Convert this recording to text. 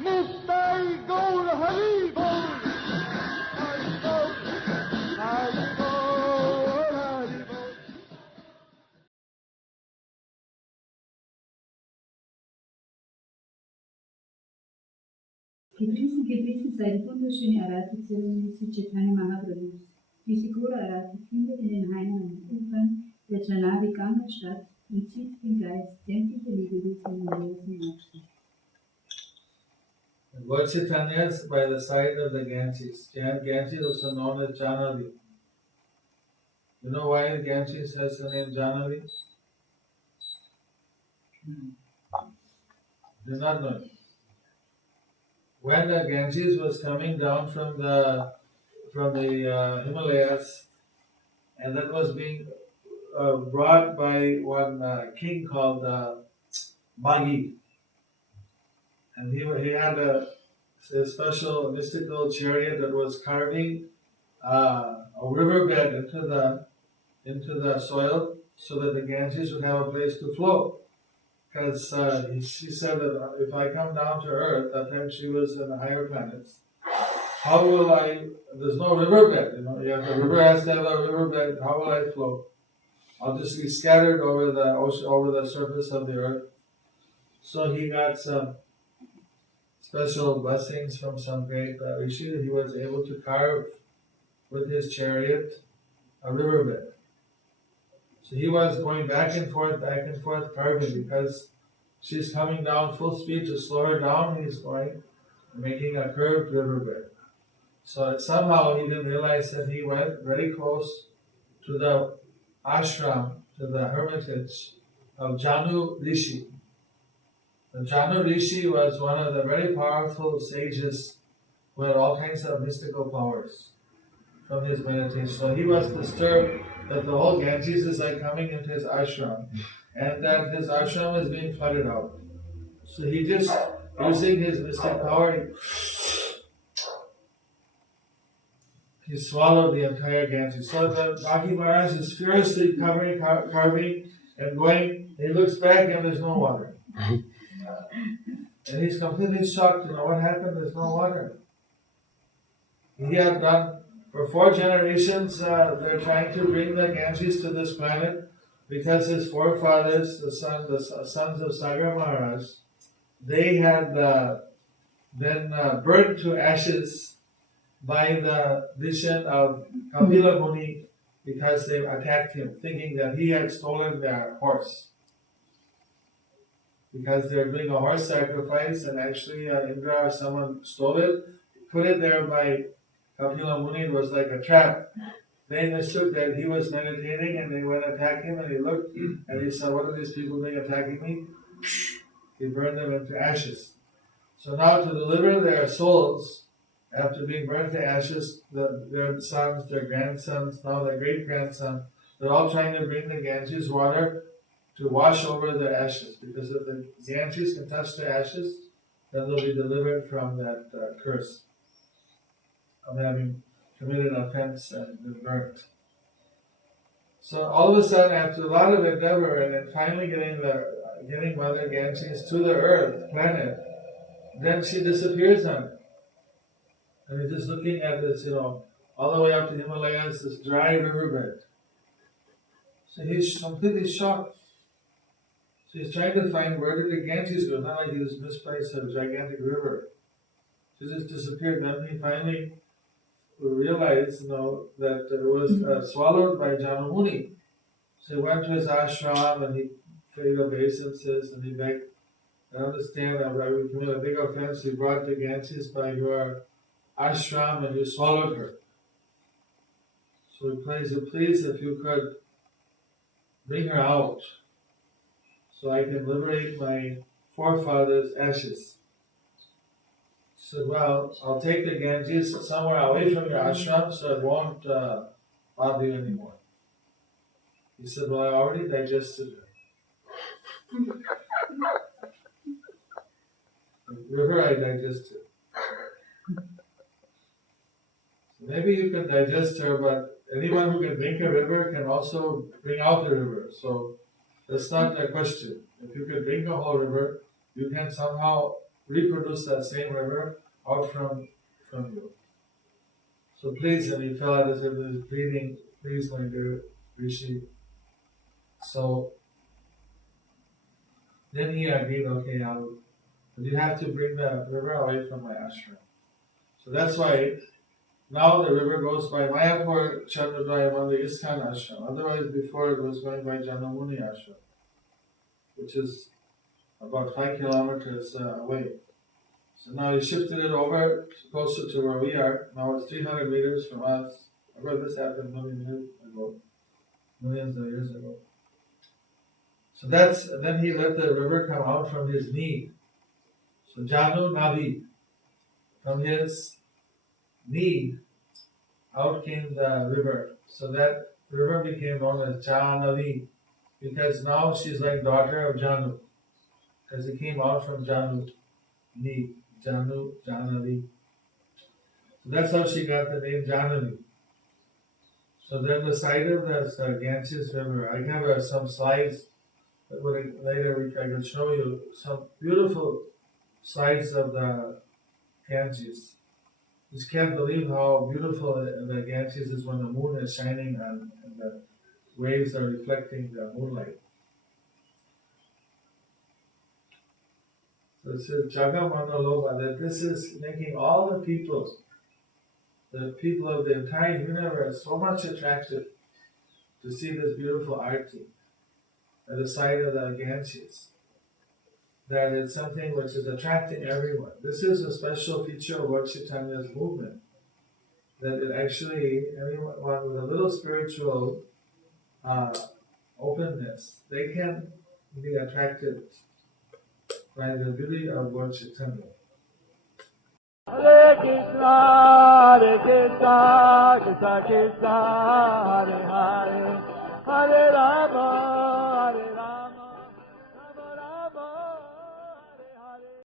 Nistai Gaura Hari Bol. Hari Bol. Hari Bol. Hari Bol. Gepriesen sei die wunderschöne Arati-Zeremonie Sri Chaitanya Mahaprabhus. Diese Gaura Arati findet in den Hainen und Ufern der Janavi Ganga statt und zieht den Geist sämtlicher Lebewesen in den losen Abschnitt. Lord Chaitanya is by the side of the Ganges. Ganges is also known as Janavi. You know why the Ganges has the name Janavi? Do not know. When the Ganges was coming down from the Himalayas, and that was being brought by one king called Bagi, and he had a special mystical chariot that was carving a riverbed into the soil so that the Ganges would have a place to flow. Because she said that if I come down to earth, that time she was in the higher planets, how will I, there's no riverbed, the river has to have a riverbed, how will I flow? I'll just be scattered over the ocean, over the surface of the earth. So he got some special blessings from some great rishi that he was able to carve with his chariot a riverbed. So he was going back and forth carving because she's coming down full speed. To slow her down, he's going, making a curved riverbed. So somehow he didn't realize that he went very close to the ashram, to the hermitage of Janu Rishi. The Janu Rishi was one of the very powerful sages who had all kinds of mystical powers from his meditation. So he was disturbed that the whole Ganges is like coming into his ashram and that his ashram is being flooded out. So he just, using his mystic power, he swallowed the entire Ganges. So the Bhakti Maharaj is furiously carving and going, he looks back and there's no water. And he's completely shocked, what happened, there's no water. He had done, for 4 generations, they're trying to bring the Ganges to this planet because his forefathers, the sons of Sagar Maharaj, they had been burned to ashes by the vision of Kapila Muni because they attacked him, thinking that he had stolen their horse. Because they were doing a horse sacrifice, and actually Indra or someone stole it, put it there by Kapila Muni. It was like a trap. They understood that he was meditating and they went attack him, and he looked and he said, what are these people doing attacking me? He burned them into ashes. So now to deliver their souls, after being burned to ashes, their sons, their grandsons, now their great-grandson, they're all trying to bring the Ganges water to wash over the ashes, because if the Ganges can touch the ashes, then they'll be delivered from that curse of having committed an offense and been burnt. So all of a sudden, after a lot of endeavor, and then finally getting Mother Ganges to the earth, planet, then she disappears on it. And he's just looking at this, all the way up to the Himalayas, this dry riverbed. So he's completely shocked. So he's trying to find where did the Ganges go. Not like he just misplaced a gigantic river. She just disappeared. Then he finally realized, that it was swallowed by Janu Muni. So he went to his ashram and he prayed obeisances and he begged, I understand that I would commit a big offense. You brought the Ganges by your ashram and you swallowed her. So he prays, please, if you could bring her out so I can liberate my forefathers' ashes. He said, well, I'll take the Ganges somewhere away from your ashram so it won't bother you anymore. He said, well, I already digested her. The river I digested. So maybe you can digest her, but anyone who can drink a river can also bring out the river. So that's not a question. If you can drink a whole river, you can somehow reproduce that same river out from you. So please, and he felt as if he was pleading, please, my dear Rishi. So then he agreed, okay, but you have to bring the river away from my ashram. So that's why now the river goes by Mayapur, Chandradaya, the ISKCON ashram. Otherwise, before it was going by Janamuni ashram, which is about 5 kilometers away. So now he shifted it over closer to where we are. Now it's 300 meters from us. I read this happened millions of years ago. So then he let the river come out from his knee. So Janu Navi, from his knee, out came the river. So that river became known as Jahnavi, because now she's like daughter of Janu, because it came out from Janu, knee, Janu, Jahnavi. So that's how she got the name Jahnavi. So then the side of this Ganges River, I have some slides that later I can show you some beautiful sides of the Ganges. You just can't believe how beautiful the Ganges is when the moon is shining on and the waves are reflecting the moonlight. So it says Jagamanaloba, that this is making all the people of the entire universe so much attracted to see this beautiful arti at the side of the Ganges, that it's something which is attracting everyone. This is a special feature of Lord Chaitanya's movement, that it actually, anyone with a little spiritual openness, they can be attracted by the beauty of Lord Chaitanya. Hare Krishna, Krishna Krishna, Hare